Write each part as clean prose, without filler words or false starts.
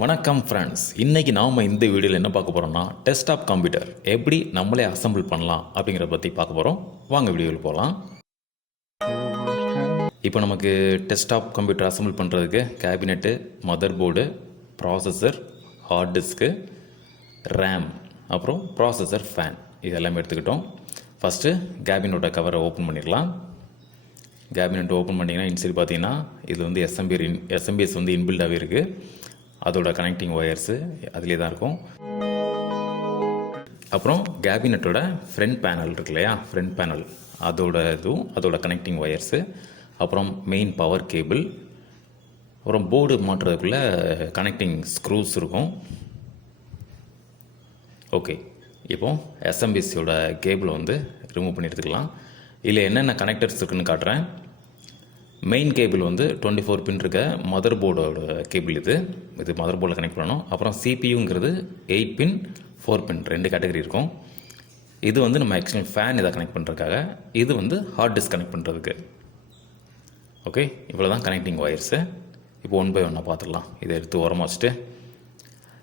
வணக்கம் ஃப்ரெண்ட்ஸ், இன்றைக்கி நாம் இந்த வீடியோவில் என்ன பார்க்க போகிறோம்னா டெஸ்க்டாப் கம்ப்யூட்டர் எப்படி நம்மளே அசம்பிள் பண்ணலாம் அப்படிங்கிறத பற்றி பார்க்க போகிறோம். வாங்க வீடியோவில் போகலாம். இப்போ நமக்கு டெஸ்க்டாப் கம்ப்யூட்டர் அசம்பிள் பண்ணுறதுக்கு cabinet, motherboard, processor, hard disk, RAM, அப்புறம் ப்ராசஸர், ஃபேன் இதெல்லாமே எடுத்துக்கிட்டோம். ஃபஸ்ட்டு கேபினோட கவரை ஓப்பன் பண்ணிடலாம். கேபினெட் ஓப்பன் பண்ணிங்கன்னா இன்சைட் பார்த்தீங்கன்னா இது வந்து எஸ்எம்பிஎஸ் வந்து இன்பில்டாகவே இருக்குது. அதோட கனெக்டிங் ஒயர்ஸு அதிலே தான் இருக்கும். அப்புறம் கேபினட்டோட ஃப்ரண்ட் பேனல் இருக்கு இல்லையா, ஃப்ரண்ட் பேனல் அதோட கனெக்டிங் ஒயர்ஸு, அப்புறம் மெயின் பவர் கேபிள், அப்புறம் போர்டு மாட்டுறதுக்குள்ளே கனெக்டிங் ஸ்க்ரூஸ் இருக்கும். ஓகே, இப்போது எஸ்எம்பிஎஸோட கேபிளை வந்து ரிமூவ் பண்ணி எடுத்துக்கலாம். இதில் என்னென்ன கனெக்டர்ஸ் இருக்குன்னு காட்டுறேன். மெயின் கேபிள் வந்து 24 பின் இருக்க மதர் போர்டோட கேபிள். இது மதர் போர்டில் கனெக்ட் பண்ணணும். அப்புறம் சிபியூங்கிறது 8 பின் 4 பின் 2 கேட்டகரி இருக்கும். இது வந்து நம்ம எக்ஸ்டர்னல் ஃபேன் இதை கனெக்ட் பண்ணுறதுக்காக, இது வந்து ஹார்ட் டிஸ்க் கனெக்ட் பண்ணுறதுக்கு. ஓகே, இவ்வளோ தான் கனெக்டிங் ஒயர்ஸு. இப்போ 1 பை 1 பார்த்துடலாம். இதை எடுத்து உரமாக வச்சுட்டு,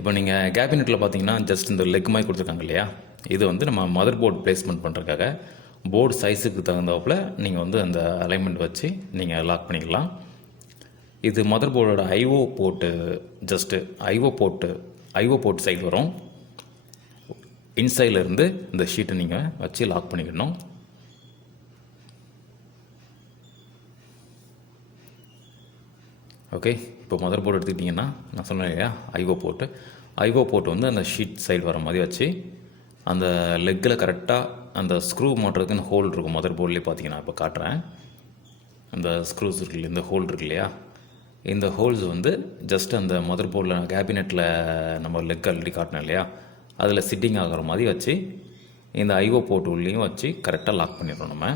இப்போ நீங்கள் கேபினெட்டில் பார்த்தீங்கன்னா ஜஸ்ட் இந்த லெக் மாதிரி கொடுத்துருக்காங்க இல்லையா, இது வந்து நம்ம மதர் போர்டு பிளேஸ்மெண்ட் பண்ணுறதுக்காக போர்டு சைஸுக்கு தகுந்தாப்பில் நீங்கள் வந்து அந்த அலைன்மெண்ட் வச்சு நீங்கள் லாக் பண்ணிக்கலாம். இது மதர் போர்டோட ஐஓ போர்ட் சைடு வரும். இன்சைட்லேருந்து இந்த ஷீட்டை நீங்கள் வச்சு லாக் பண்ணிக்கணும். ஓகே, இப்போ மதர் போர்டு எடுத்துக்கிட்டிங்கன்னா நான் சொன்னேன் இல்லையா, ஐஓ போர்ட் வந்து அந்த ஷீட் சைடு வர மாதிரி வச்சு அந்த லெக்கில் கரெக்டாக அந்த ஸ்க்ரூ மாட்டுறதுக்குன்னு ஹோல் இருக்கும். மதர் போர்ட்லேயே பார்த்தீங்கன்னா இப்போ காட்டுறேன். அந்த ஸ்க்ரூஸ் இருக்கு, இந்த ஹோல் இருக்கு இல்லையா, இந்த ஹோல்ஸ் வந்து ஜஸ்ட் அந்த மதர் போர்டில் கேபினெட்டில் நம்ம லெக் ஆல்ரெடி காட்டினோம் இல்லையா, அதில் சிட்டிங் ஆகிற மாதிரி வச்சு இந்த ஐஓ போர்ட் உள்ளேயும் வச்சு கரெக்டாக லாக் பண்ணிடுறோம். நம்ம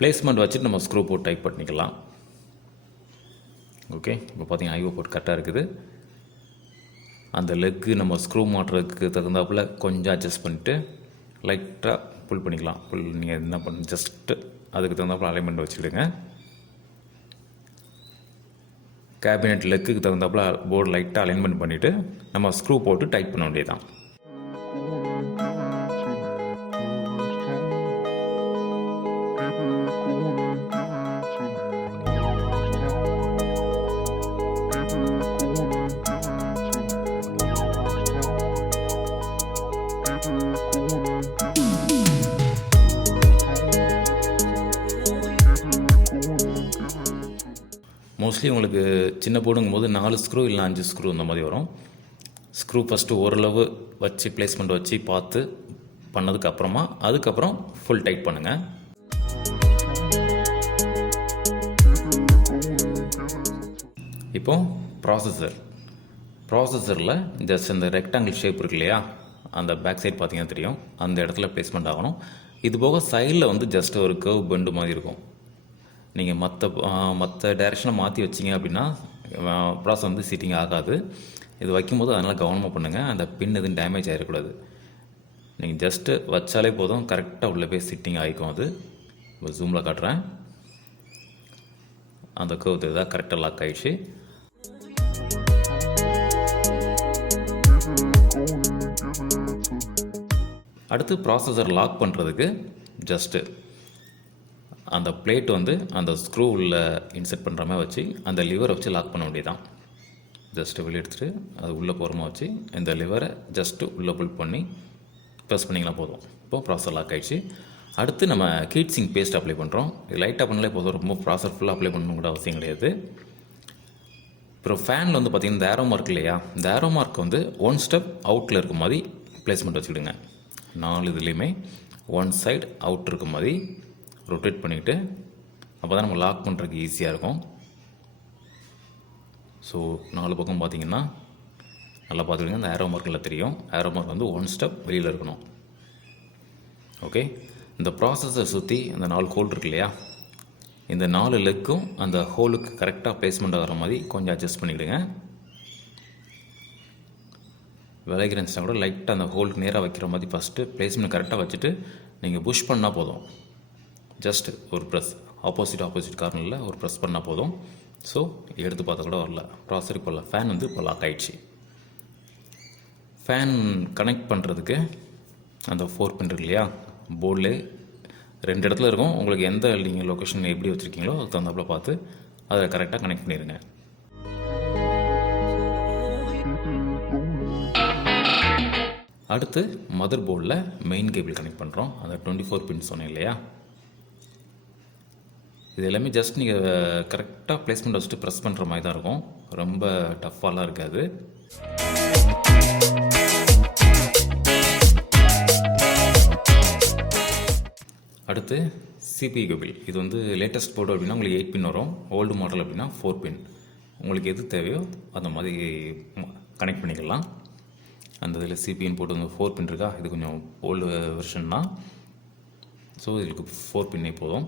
பிளேஸ்மெண்ட் வச்சுட்டு நம்ம ஸ்க்ரூ போர்ட் டைப் பண்ணிக்கலாம். ஓகே, இப்போ பார்த்தீங்கன்னா ஐஓ போர்ட் கரெக்டாக இருக்குது. அந்த லெக்கு நம்ம ஸ்க்ரூ மாட்டுறதுக்கு தகுந்தாப்பில் கொஞ்சம் அட்ஜஸ்ட் பண்ணிவிட்டு லைட்டாக புல் பண்ணிக்கலாம். நீங்கள் என்ன பண்ண ஜஸ்ட்டு அதுக்கு தகுந்தாப்பில் அலைன்மெண்ட் வச்சுக்கிடுங்க. கேபினெட் லெக்குக்கு தகுந்தாப்பில் போர்டு லைட்டாக அலைன்மெண்ட் பண்ணிவிட்டு நம்ம ஸ்க்ரூ போட்டு டைட் பண்ண வேண்டியதுதான். மோஸ்ட்லி உங்களுக்கு சின்ன போர்டுங்கும் போது 4 ஸ்க்ரூ இல்லை 5 ஸ்க்ரூ இந்த மாதிரி வரும். ஸ்க்ரூ ஃபஸ்ட்டு ஓரளவு வச்சு பிளேஸ்மெண்ட் வச்சு பார்த்து பண்ணதுக்கப்புறமா அதுக்கப்புறம் ஃபுல் டைட் பண்ணுங்கள். இப்போது ப்ராசஸரில் ஜஸ்ட் அந்த ரெக்டாங்கிள் ஷேப் இருக்கு இல்லையா, அந்த பேக் சைட் பார்த்தீங்கன்னா தெரியும், அந்த இடத்துல பிளேஸ்மெண்ட் ஆகணும். இது போக சைடில் வந்து ஜஸ்ட் ஒரு கர்வ் பெண்டு மாதிரி இருக்கும். நீங்கள் மற்ற டைரெக்ஷனை மாற்றி வச்சிங்க அப்படின்னா ப்ராசஸ் வந்து சிட்டிங் ஆகாது. இது வைக்கும்போது அதனால் கவனமாக பண்ணுங்கள். அந்த பின் எதுவும் டேமேஜ் ஆகிடக்கூடாது. நீங்கள் ஜஸ்ட்டு வச்சாலே போதும், கரெக்டாக உள்ளே போய் சிட்டிங் ஆகிக்கும். அது இப்போ ஜூமில் காட்டுறேன். அந்த கர்வ் இதாக கரெக்டாக லாக் ஆகிடுச்சு. அடுத்து ப்ராசஸர் லாக் பண்ணுறதுக்கு ஜஸ்ட்டு அந்த பிளேட் வந்து அந்த ஸ்க்ரூ உள்ள இன்செர்ட் பண்ணுற மாதிரி வச்சு அந்த லிவரை வச்சு லாக் பண்ண வேண்டியதான். ஜஸ்ட்டு வெளியே எடுத்துகிட்டு அது உள்ளே போகிறமா வச்சு இந்த லிவரை ஜஸ்ட்டு உள்ளே புல் பண்ணி ப்ரெஸ் பண்ணிங்கன்னா போதும். இப்போது ப்ராசஸர் லாக் ஆகிடுச்சு. அடுத்து நம்ம ஹீட் பேஸ்ட் அப்ளை பண்ணுறோம். இது லைட்டாக பண்ணாலே போதும், ரொம்ப ப்ராசஸர் ஃபுல்லாக அப்ளை பண்ணணும் கூட அவசியம் கிடையாது. அப்புறம் ஃபேனில் வந்து பார்த்திங்கன்னா இந்த ஏரோ மார்க் இல்லையா, இந்த ஏரோ மார்க் வந்து 1 ஸ்டெப் அவுட்டில் இருக்க மாதிரி பிளேஸ்மெண்ட் வச்சுக்கிடுங்க. 4 இதுலேயுமே 1 சைடு அவுட் இருக்க மாதிரி ரொட்டேட் பண்ணிவிட்டு அப்போ தான் நம்ம லாக் பண்ணுறதுக்கு ஈஸியாக இருக்கும். ஸோ 4 பக்கம் பார்த்திங்கன்னா நல்லா பார்த்துக்கிடுங்க. இந்த ஏரோ மார்க்கில் தெரியும், ஏரோ மார்க் வந்து 1 ஸ்டெப் வெளியில் இருக்கணும். ஓகே, இந்த ப்ராசஸை சுற்றி அந்த 4 ஹோல் இருக்கு இல்லையா, இந்த 4 லெக்கும் அந்த ஹோலுக்கு கரெக்டாக பிளேஸ்மெண்ட் ஆகிற மாதிரி கொஞ்சம் அட்ஜஸ்ட் பண்ணிவிடுங்க. விளைகிறன்ஸ்னா கூட லைட்டாக அந்த ஹோலுக்கு நேராக வைக்கிற மாதிரி ஃபஸ்ட்டு பிளேஸ்மெண்ட் கரெக்டாக வச்சுட்டு நீங்கள் புஷ் பண்ணால் போதும். ஜஸ்ட் ஒரு ப்ரெஸ் ஆப்போசிட் கார்னரில் ஒரு ப்ரெஸ் பண்ணால் போதும். ஸோ எடுத்து பார்த்தா கூட வரல. ப்ராசர் இப்போ இல்லை, ஃபேன் வந்து இப்போ லாக் ஆகிடுச்சு. ஃபேன் கனெக்ட் பண்ணுறதுக்கு அந்த 4 பின் இருக்கு இல்லையா, போர்டில் 2 இடத்துல இருக்கும். உங்களுக்கு எந்த நீங்கள் லொக்கேஷன் எப்படி வச்சுருக்கீங்களோ அதுக்கு தகுந்தாப்பில் பார்த்து அதை கரெக்டாக கனெக்ட் பண்ணிடுங்க. அடுத்து மதர் போர்டில் மெயின் கேபிள் கனெக்ட் பண்ணுறோம். அந்த 24 பின் சொன்னேன் இல்லையா, இது எல்லாமே ஜஸ்ட் நீங்கள் கரெக்டாக பிளேஸ்மெண்ட் வச்சுட்டு ப்ரெஸ் பண்ணுற மாதிரி தான் இருக்கும். ரொம்ப டஃப்பாலாம் இருக்காது. அடுத்து சிபிஐ கேபிள். இது வந்து லேட்டஸ்ட் போர்டு அப்படின்னா உங்களுக்கு 8 பின் வரும். ஓல்டு மாடல் அப்படின்னா 4 பின். உங்களுக்கு எது தேவையோ அந்த மாதிரி கனெக்ட் பண்ணிக்கலாம். அந்த இதில் சிபிஎன் போட்டு வந்து 4 பின் இருக்கா, இது கொஞ்சம் ஓல்டு வெர்ஷன் தான். ஸோ இதுக்கு 4 பின்னே போதும்.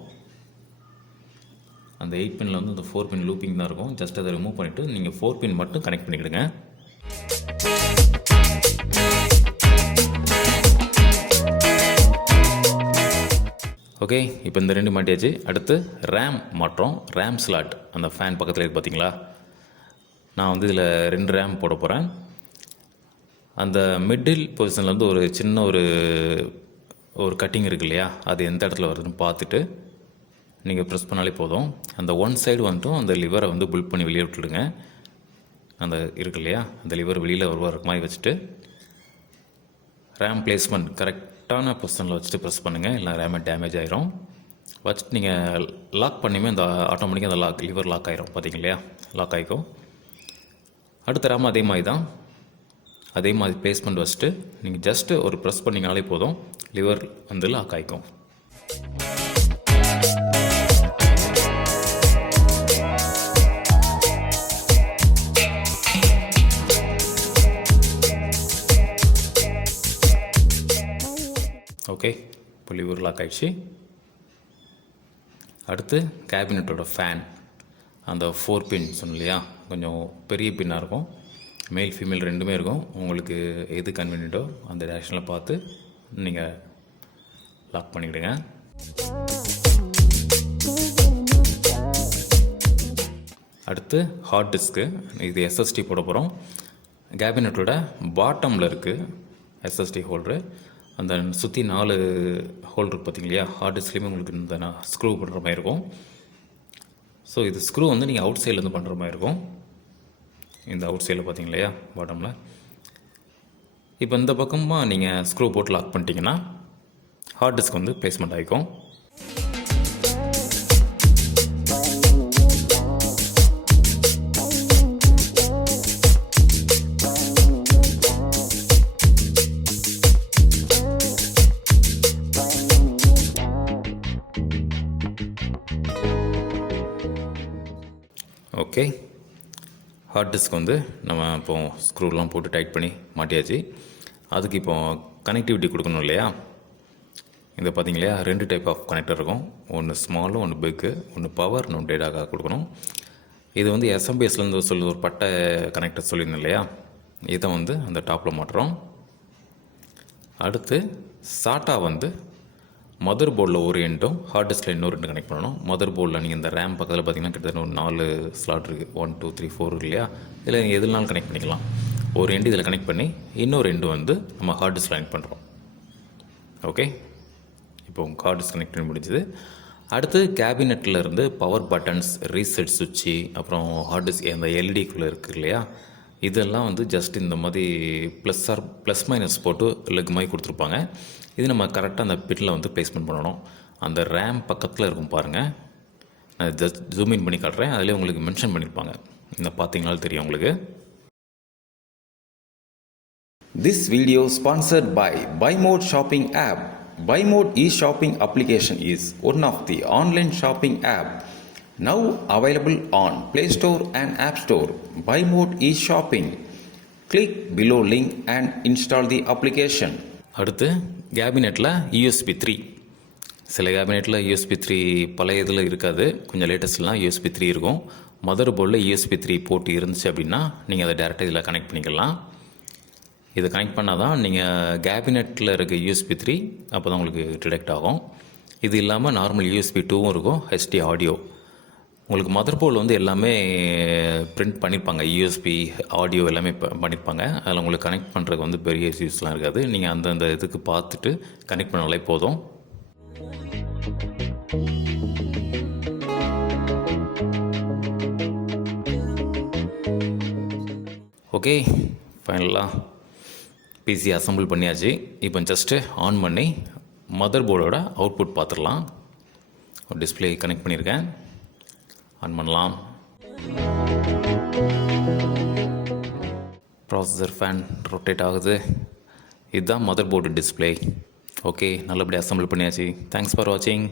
அந்த 8 பின்னில் வந்து அந்த 4 பின் லூப்பிங் தான் இருக்கும். ஜஸ்ட் அதை ரிமூவ் பண்ணிவிட்டு நீங்கள் 4 பின் மட்டும் கனெக்ட் பண்ணிக்கிடுங்க. ஓகே, இப்போ இந்த 2 மாட்டியாச்சு. அடுத்து ரேம் மாற்றோம். ரேம் ஸ்லாட் அந்த ஃபேன் பக்கத்தில் இருக்குது பார்த்தீங்களா, நான் வந்து இதில் 2 ரேம் போட போகிறேன். அந்த மிடில் பொசிஷனில் வந்து ஒரு சின்ன ஒரு கட்டிங் இருக்கு இல்லையா, அது எந்த இடத்துல வருதுன்னு பார்த்துட்டு நீங்கள் ப்ரெஸ் பண்ணாலே போதும். அந்த ஒன் சைடு வந்துட்டும் அந்த லிவரை வந்து புல் பண்ணி வெளியே விட்டுடுங்க. அந்த இருக்கு இல்லையா, அந்த லிவர் வெளியில் வருவார் மாதிரி வச்சுட்டு ரேம் பிளேஸ்மெண்ட் கரெக்டான பொசிஷனில் வச்சுட்டு ப்ரெஸ் பண்ணுங்கள், இல்லை ரேமே டேமேஜ் ஆகிரும். வச்சுட்டு நீங்கள் லாக் பண்ணியுமே அந்த ஆட்டோமேட்டிக்காக அந்த லிவர் லாக் ஆகிரும். பார்த்தீங்க இல்லையா, லாக் ஆகிக்கும். அடுத்த ரேம் அதே மாதிரி தான், அதே மாதிரி பிளேஸ்மெண்ட் வச்சுட்டு நீங்கள் ஜஸ்ட்டு ஒரு ப்ரெஸ் பண்ணிங்கனாலே போதும், லிவர் வந்து லாக் ஆகிக்கும். ஓகே, இப்போ லிவர் லாக் ஆகிடுச்சு. அடுத்து கேபினட்டோட ஃபேன் அந்த 4 பின் சொன்னோம் இல்லையா, கொஞ்சம் பெரிய பின்னாக இருக்கும். மேல் ஃபீமேல் 2மே இருக்கும். உங்களுக்கு எது கன்வீனியன்ட்டோ அந்த டேரக்ஷனில் பார்த்து நீங்கள் லாக் பண்ணிவிடுங்க. அடுத்து ஹார்ட் டிஸ்க்கு. இது எஸ்எஸ்டி போட போகிறோம். கேபினட்டோட பாட்டமில் இருக்குது எஸ்எஸ்டி ஹோல்டரு. அந்த சுற்றி 4 ஹோல் இருக்குது பார்த்தீங்க இல்லையா, ஹார்ட் டிஸ்க்லேயுமே உங்களுக்கு இந்த ஸ்க்ரூ பண்ணுற மாதிரி இருக்கும். ஸோ இது ஸ்க்ரூ வந்து நீங்கள் அவுட் சைட்லேருந்து பண்ணுற மாதிரி இருக்கும். இந்த அவுட் சைடில் பார்த்தீங்க இல்லையா பாட்டமில். இப்போ இந்த பக்கமாக நீங்கள் ஸ்க்ரூ போட்டு லாக் பண்ணிட்டீங்கன்னா ஹார்ட் டிஸ்க் வந்து பிளேஸ்மெண்ட் ஆகிக்கும். ஓகே, ஹார்ட் டிஸ்க் வந்து நம்ம இப்போ ஸ்க்ரூலாம் போட்டு டைட் பண்ணி மாட்டியாச்சு. அதுக்கு இப்போ கனெக்டிவிட்டி கொடுக்கணும் இல்லையா. இதை பார்த்தீங்க இல்லையா, 2 டைப் ஆஃப் கனெக்டர் இருக்கும். ஒன்று ஸ்மாலு, ஒன்று பிக்கு, ஒன்று பவர், ஒன்று டேட்டாக்காக கொடுக்கணும். இது வந்து எஸ்எம்பிஎஸ்லேருந்து ஒரு பட்டை கனெக்டர் சொல்லியிருந்தேன் இல்லையா, இதை வந்து அந்த டாப்பில் மாட்டுறோம். அடுத்து சாட்டா வந்து மதர் போர்டில் ஒரு எண்டும் ஹார்ட் டிஸ்கில் இன்னொரு 2 கனெக்ட் பண்ணணும். மதர் போர்டில் நீங்கள் இந்த ரேம் பக்கத்தில் பார்த்தீங்கன்னா கிட்டத்தட்ட ஒரு 4 ஸ்லாட் இருக்குது. 1 2 3 4 இருக்கு இல்லையா, இதில் நீங்கள் எதுனாலும் கனெக்ட் பண்ணிக்கலாம். ஒரு எண்டு இதில் கனெக்ட் பண்ணி இன்னொரு எண்டு வந்து நம்ம ஹார்ட் டிஸ்கில் கனெக்ட் பண்ணுறோம். ஓகே, இப்போ உங்கள் ஹார்ட் டிஸ்க் கனெக்ட் பண்ணி முடிஞ்சது. அடுத்து கேபினெட்டில் இருந்து பவர் பட்டன்ஸ், ரீசெட் சுவிட்சு, அப்புறம் ஹார்ட் டிஸ்க் அந்த எல்இடிக்குள்ளே இருக்குது இல்லையா, இதெல்லாம் வந்து ஜஸ்ட் இந்த மாதிரி ப்ளஸ் மைனஸ் போட்டு லெக் மாதிரி கொடுத்துருப்பாங்க. இது நம்ம கரெக்டாக அந்த பிட்டில் வந்து பிளேஸ்மெண்ட் பண்ணணும். அந்த ரேம் பக்கத்தில் இருக்கும் பாருங்கள், நான் ஜஸ்ட் ஜூம் இன் பண்ணி காட்டுறேன். அதிலே உங்களுக்கு மென்ஷன் பண்ணியிருப்பாங்க, இந்த பார்த்தீங்கனாலும் தெரியும் உங்களுக்கு. This video sponsored by BuyMode shopping app. BuyMode e-shopping application is one of the online shopping app now available on Play Store and App Store. BuyMode e-shopping. Click below link and install the application. அடுத்து கேபினெட்டில் USB 3. சில கேபினெட்டில் USB 3 பழைய இதில் இருக்காது, கொஞ்சம் லேட்டஸ்ட்லாம் USB 3 இருக்கும். Mother போர்டில் USB 3 போட்டு இருந்துச்சு அப்படின்னா நீங்கள் அதை டேரெக்டாக இதில் கனெக்ட் பண்ணிக்கலாம். இதை கனெக்ட் பண்ணால் தான் நீங்கள் கேபினெட்டில் இருக்க USB 3 அப்போ தான் உங்களுக்கு டிடெக்ட் ஆகும். இது இல்லாமல் நார்மல் USB 2வும் இருக்கும், HD ஆடியோ. உங்களுக்கு மதர் போர்டில் வந்து எல்லாமே பிரிண்ட் பண்ணியிருப்பாங்க, யூஎஸ்பி ஆடியோ எல்லாமே பண்ணியிருப்பாங்க. அதில் உங்களுக்கு கனெக்ட் பண்ணுறதுக்கு வந்து பெரிய இஷ்யூஸ்லாம் இருக்காது. நீங்கள் அந்தந்த இதுக்கு பார்த்துட்டு கனெக்ட் பண்ணாலே போதும். ஓகே, ஃபைனலாக பிசி அசம்பிள் பண்ணியாச்சு. இப்போ ஜஸ்ட்டு ஆன் பண்ணி மதர் போர்டோட அவுட்புட் பார்த்துடலாம். ஒரு டிஸ்பிளே கனெக்ட் பண்ணியிருக்கேன், ஆன் பண்ணலாம். ப்ராசஸர் ஃபேன் ரொட்டேட் ஆகுது. இதுதான் மதர் போர்டு டிஸ்பிளே. ஓகே, நல்லபடியாக அசம்பிள் பண்ணியாச்சு. தேங்க்ஸ் ஃபார் வாட்சிங்.